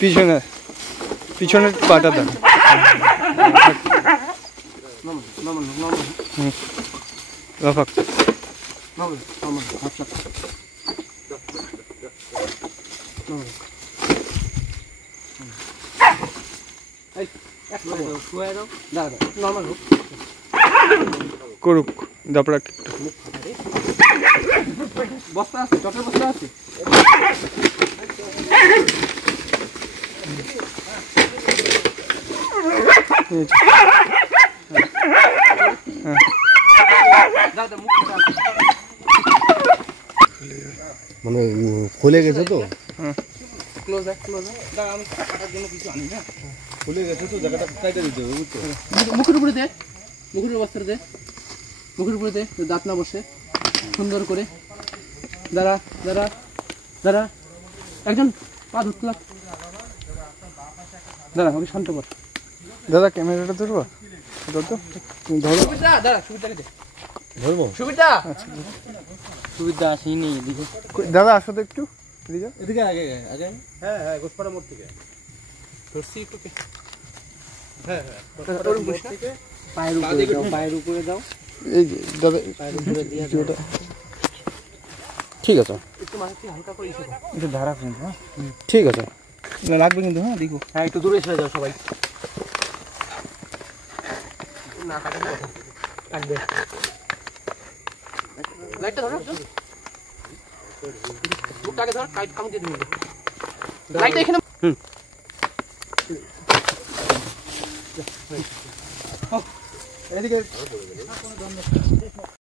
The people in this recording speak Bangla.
পিছনে পিছনের পাটা দাও রাফাক করুক দাপড়া বস্তা আছে চটের বস্তা আছে মানে খুলে গেছে তো ক্লোজ দাঁড়া আমি কাটার জন্য কিছু আনি না খুলে গেছে তো জায়গাটা কাটে দিতে হবে বুঝছো মুখের উপরে দে মুখের অবস্থাটা দে মুখের উপরে দে দাঁত না বসে সুন্দর করে দাঁড়া দাঁড়া দাঁড়া একজন পা ধরতে লাগ দাঁড়া আমি শান্ত কর দাদা ক্যামেরাটা ধরবো তুমি ধরো দাঁড়া সুবিধাকে দে ধরবো সুবিধা সুবিধা আসেনি এদিকে দাদা আসো তো একটু এদিকে এদিকে আগে আগে হ্যাঁ গোসপাড়া মোড় থেকে ধরছি একটু হ্যাঁ পায়ের উপরে দাও এই যে দাদা পায়ের উপরে দিয়ে জুতোটা ঠিক আছে একটু মাঝে হালকা করে ইসে একটু ধারা কিন্তু হ্যাঁ ঠিক আছে না লাগবে কিন্তু হ্যাঁ দেখো হ্যাঁ একটু দূরে সরে যাও সবাই না কাটবে কাটবে লাইটটা ধরো বুকটাকে ধর কাইট কাম দিয়ে দিবি লাইটটা এখানে এদিকে